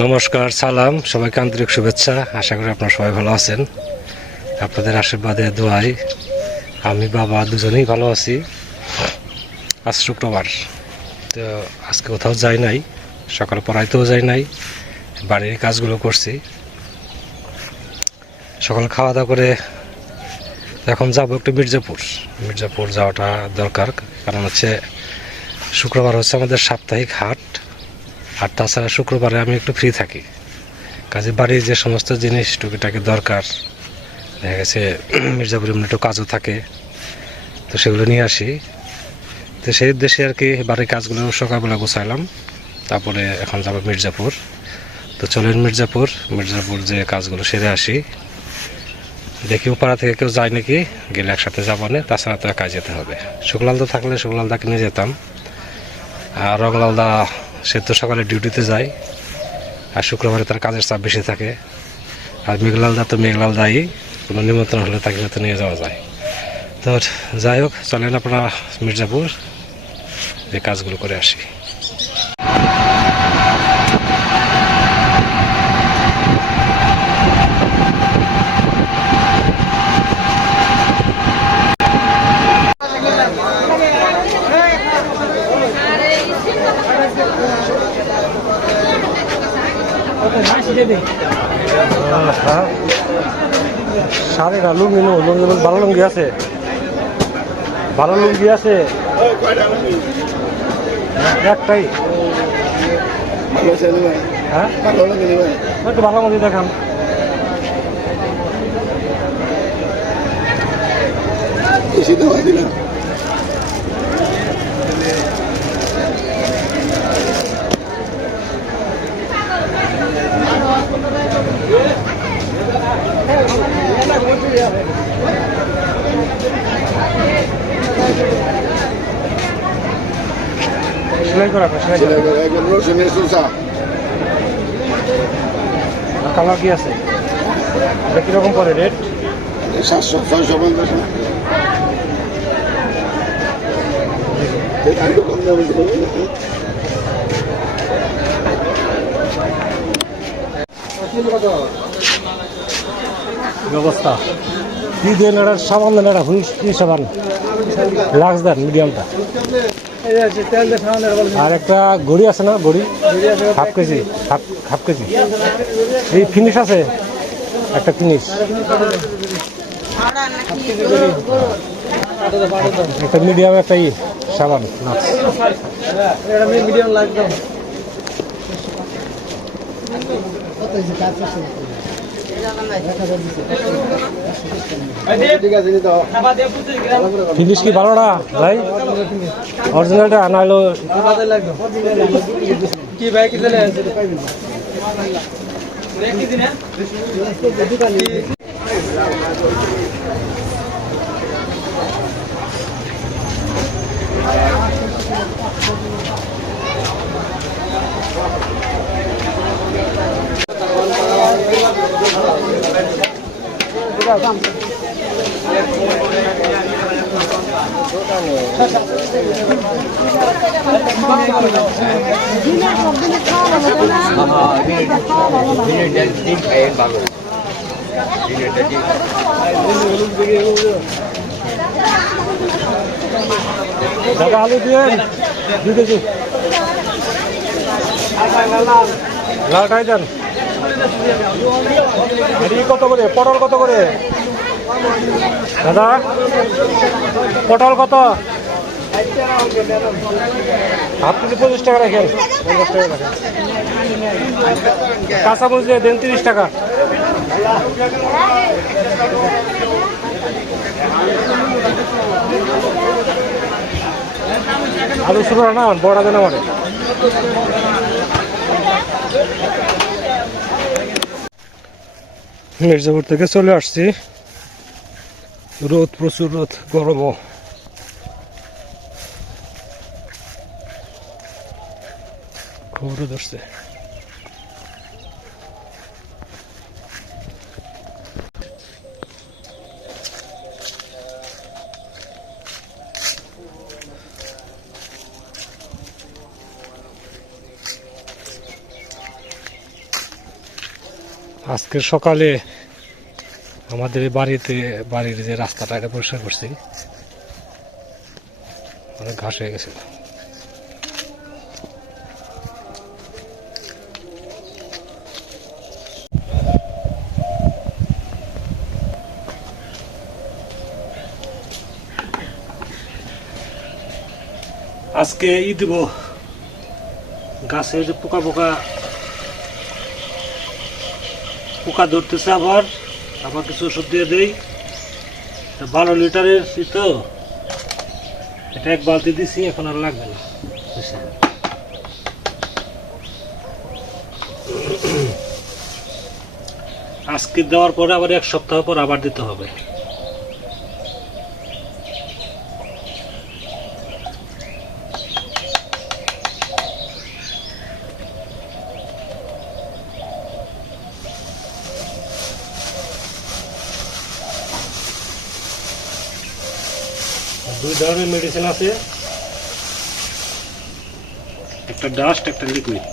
নমস্কার, সালাম, সবাইকে আন্তরিক শুভেচ্ছা। আশা করি আপনারা সবাই ভালো আছেন। আপনাদের আশীর্বাদে দোয়াই আমি, বাবা দুজনেই ভালো আছি। আজ শুক্রবার। তো আজকে কোথাও যাই নাই, সকাল পড়াইতেও যাই নাই, বাড়ির কাজগুলো করছি। সকাল খাওয়া দাওয়া করে এখন যাব একটু মির্জাপুর। মির্জাপুর যাওয়াটা দরকার, কারণ হচ্ছে শুক্রবার হচ্ছে আমাদের সাপ্তাহিক হাট। আর তাছাড়া শুক্রবারে আমি একটু ফ্রি থাকি। কাজে বাড়ির যে সমস্ত জিনিস টুকিটাকি দরকার, দেখা গেছে মির্জাপুর এমনি একটু কাজও থাকে, তো সেগুলো নিয়ে আসি। তো সেই উদ্দেশ্যে আর কি বাড়ির কাজগুলো সকালবেলা গোছাইলাম, তারপরে এখন যাব মির্জাপুর। তো চলেন মির্জাপুর মির্জাপুর যে কাজগুলো সেরে আসি। দেখি পাড়া থেকে কেউ যায় নাকি, গেলে একসাথে যাব না, তাছাড়া তো একা যেতে হবে। শুক্লালদা থাকলে শুক্লালদাকে নিয়ে যেতাম। আর রংলালদা সে তো সকালে ডিউটিতে যায় আর শুক্রবারে তার কাজের চাপ বেশি থাকে। আর মেঘলালদা তো মেঘলালদাই কোনো নিমন্ত্রণ হলে তাকে হয়তো নিয়ে যাওয়া যায়। তো যাই হোক, চলেন আপনারা মির্জাপুর, এই কাজগুলো করে আসি। সাড়ে লুঙ্গি ভালো লুঙ্গি আছে। ভালো লুঙ্গি আছে। একটাই। হ্যাঁ? একটু ভালো মতো দেখান। সেলাই করা সেলাই করা। রসুনের সুসা কালার কি আছে? এটা কীরকম পড়ে রেট? সাতশো ছয়শো পঞ্চাশ। হবে। ব্যবস্থা। কি দেন এটা সাবান দেন এটা হুইস কি সাবান লাক্স দেন মিডিয়ামটা আর একটা ঘড়ি আছে না ঘড়ি half KG half half KG. এই ফিনিশ আছে? একটা ফিনিশ একটা মিডিয়াম একটা ই সাবান নিতে হবে। ফিনিশ কি ভালো না ভাই? অরিজিনালটা আনাইলো কি ভাই কি দিলে দাদা আলু দিয়েন দুই কেজি লালটাই দেন এটি কত করে? পটল কত করে? দাদা, পটল কত? হাফ কেজি পঁচিশ টাকা রাখেন পঞ্চাশ টাকা রাখেন কাঁচা মরিচ দেন তিরিশ টাকা। আলু শুরু না, বড় দেন আমার। মির্জাপুর থেকে চলে আসছি রোদ প্রচুর রোদ গরমও খুব রোদ আসছে আজকে সকালে আমাদের বাড়িতে, বাড়ির যে রাস্তাটা, এটা পরিষ্কার করছি। অনেক ঘাস হয়ে গেছিল আজকে ই দিব। গাছে যে পোকা পোকা পোকা ধরতেছে আবার। আবার কিছু ওষুধ দিয়ে দিই। বারো লিটারের তো। এটা এক বালতি দিছি, এখন আর লাগবে না। আজকে দেওয়ার পরে আবার এক সপ্তাহ পর আবার দিতে হবে। ধরনের মেডিসিন আছে। একটা ডাস্ট একটা লিকুইড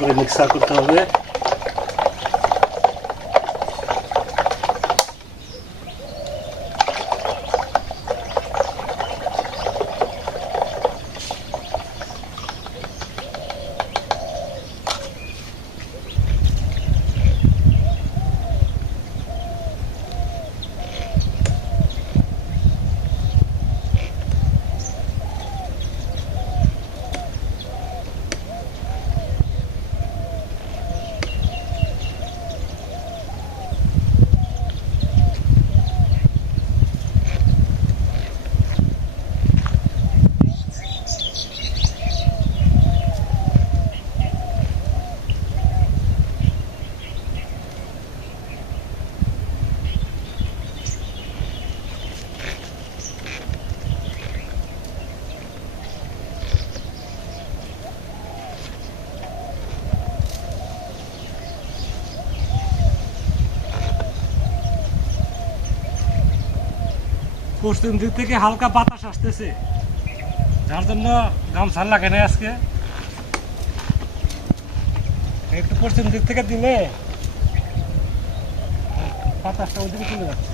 ভালো করে মিক্সার পশ্চিম দিক থেকে হালকা বাতাস আসতেছে। যার জন্য গামছা লাগে না আজকে। একটু পশ্চিম দিক থেকে দিলে বাতাসটা ওইদিকে চলে যাচ্ছে।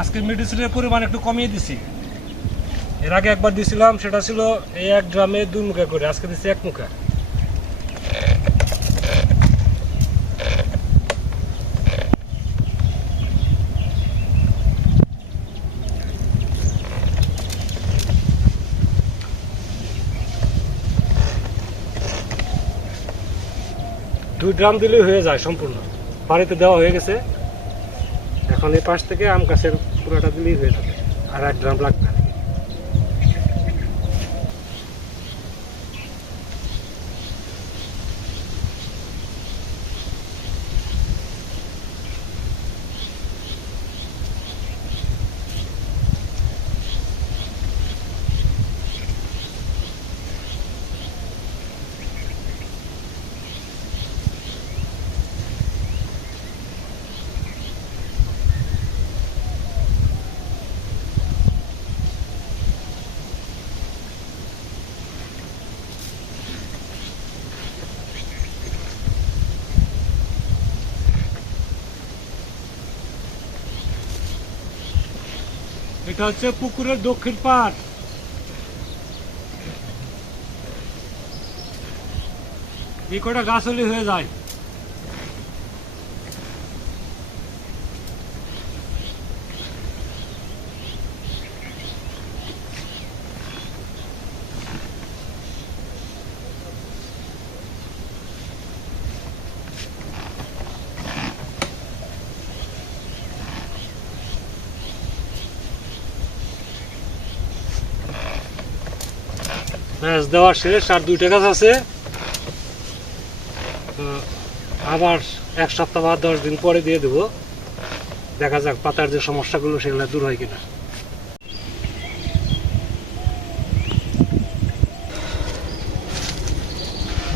আজকে মেডিসিনের পরিমাণ একটু কমিয়ে দিছি। এর আগে একবার দিছিলাম, সেটা ছিল এই এক ড্রামে দুই মুখা করে, আজকে দিচ্ছি এক মুখা। দুই ড্রাম দিলেই হয়ে যায় সম্পূর্ণ। বাড়িতে দেওয়া হয়ে গেছে। এখন এই পাশ থেকে আম গাছের পুরোটা দিলেই হয়ে যাবে। আর এক ড্রাম লাগবে এটা হচ্ছে পুকুরের দক্ষিণ পাট এই কটা গাছ হলে হয়ে যায়। ব্যাস দেওয়া শেষ আর দুইটা গাছ আছে। আবার এক সপ্তাহ বা দশ দিন পরে দিয়ে দেবো। দেখা যাক পাতার যে সমস্যাগুলো সেগুলো দূর হয় কিনা।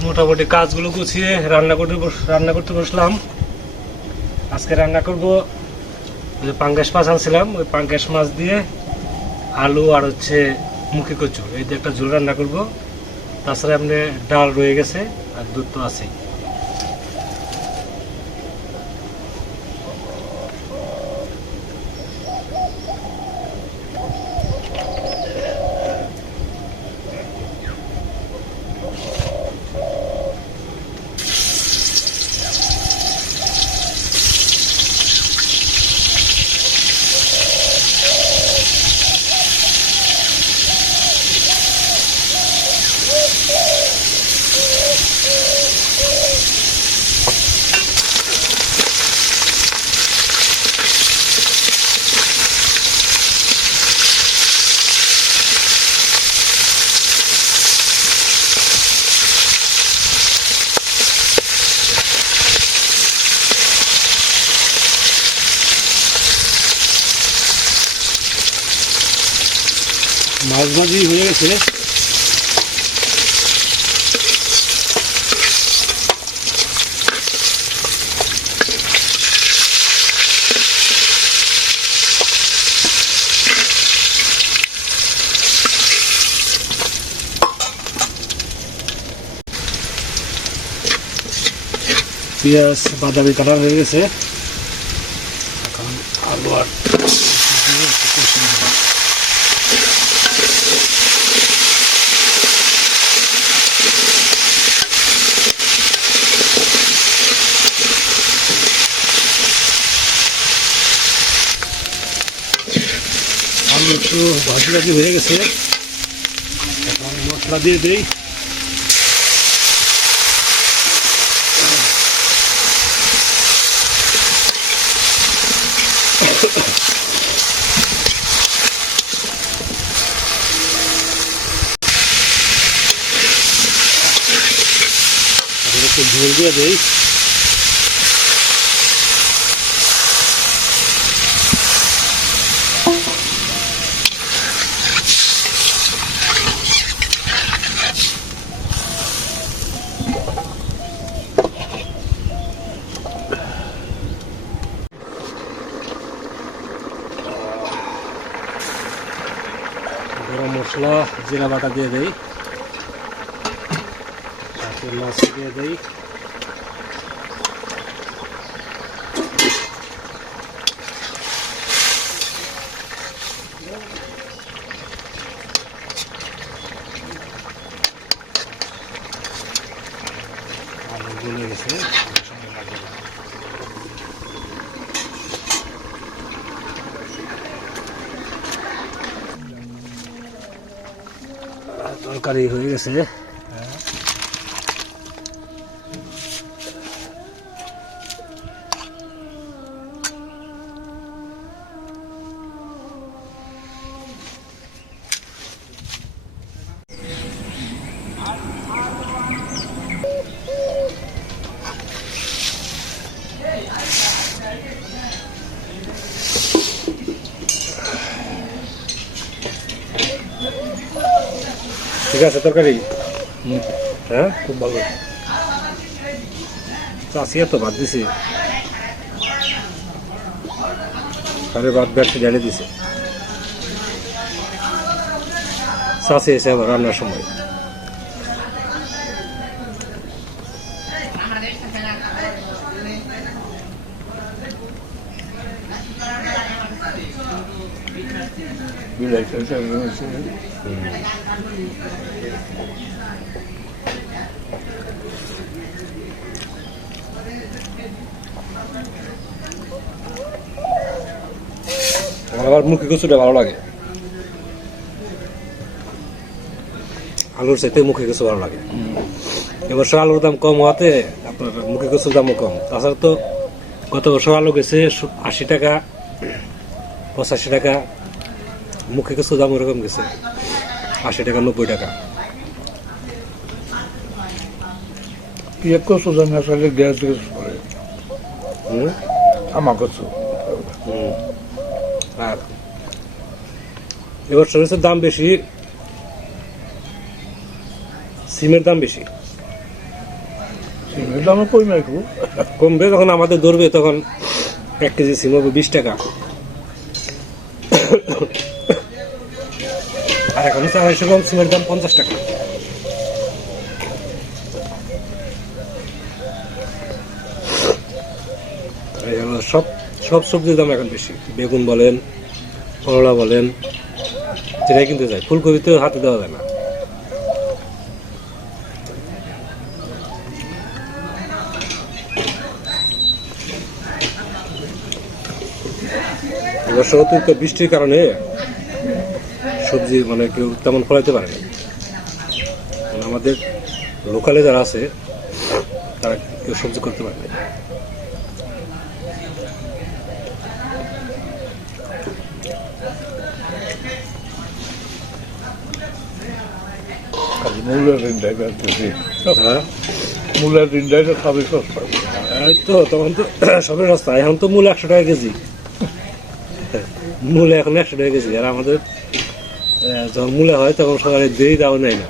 মোটামুটি কাজগুলো গুছিয়ে রান্না করতে রান্না করতে বসলাম। আজকে রান্না করব যে পাঙ্গাস মাছ আনছিলাম। ওই পাঙ্গাস মাছ দিয়ে আলু আর হচ্ছে মুখি করছ এই যে একটা ঝোল রান্না করব, তাছাড়া আপনি ডাল রয়ে গেছে আর দুধ তো আছেই। মাছ ভাজি হয়ে গেছে পেঁয়াজ বাদামি কালার হয়ে গেছে এখন আলু আর নেব। ভাজি হয়ে গেছে এখন মশলা দিয়ে দেই ঝোল দিয়ে দেই গরম মশলা জিরা বাটা দিয়ে দেই। সাথে দিয়ে দেই আলু গলে গেছে সময় লাগবে না। তরকারি হয়ে গেছে ঠিক তরকারি? হ্যাঁ? খুব ভালো। চাষিয়া তো ভাত দিছে। আরে ভাত ব্যাগটা ঢেলে দিছে। চাষি এসে আবার রান্নার সময়। আমার মুখে কচুটা ভালো লাগে। আলুর চাইতে মুখে কচু ভালো লাগে। এবছর আলুর দাম কম হওয়াতে আপনার মুখে কচুর দামও কম। তাছাড়া তো গত বছর আলু গেছে আশি টাকা পঁচাশি টাকা মুখে কচুর দাম ওরকম গেছে। আশি টাকা নব্বই টাকা kosu zamiast ale gwiazdy swoje. হুম? আমার কচু। আর এবার সরিষার দাম বেশি সিমের দাম বেশি সিমের দামে কমে একটু কমবে যখন আমাদের ধরবে তখন এক কেজি সিম হবে বিশ টাকা এখন আড়াইশো গ্রাম সিমের দাম পঞ্চাশ টাকা। সব সব সবজির দাম এখন বেশি। বেগুন বলেন, করলা বলেন, যেটাই কিনতে যায় ফুলকপিতে হাতে দেওয়া যায় না। অতিরিক্ত বৃষ্টির কারণে সবজি মানে কেউ তেমন ফলাইতে পারে না। মানে আমাদের লোকালে যারা আছে তারা কেউ সবজি করতে পারে না। মূলের হ্যাঁ। মূলের সবই সস্তা তো তখন তো এখন তো মূল একশো টাকা কেজি। মূল এখন একশো টাকা কেজি। আর আমাদের যখন হয় তখন সকালে দেরি দাও নেয় না।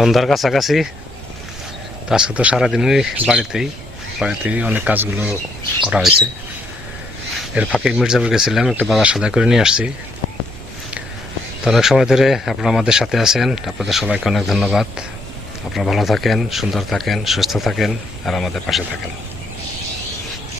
সন্ধ্যার কাছাকাছি। তো আজকে তো সারাদিনই বাড়িতেই বাড়িতেই অনেক কাজগুলো করা হয়েছে। এর ফাঁকে মির্জাপুর গেছিলাম, একটু বাজার সাদা করে নিয়ে আসছি। তো অনেক সময় ধরে আপনারা আমাদের সাথে আছেন। আপনাদের সবাইকে অনেক ধন্যবাদ। আপনারা ভালো থাকেন, সুন্দর থাকেন, সুস্থ থাকেন, আর আমাদের পাশে থাকেন।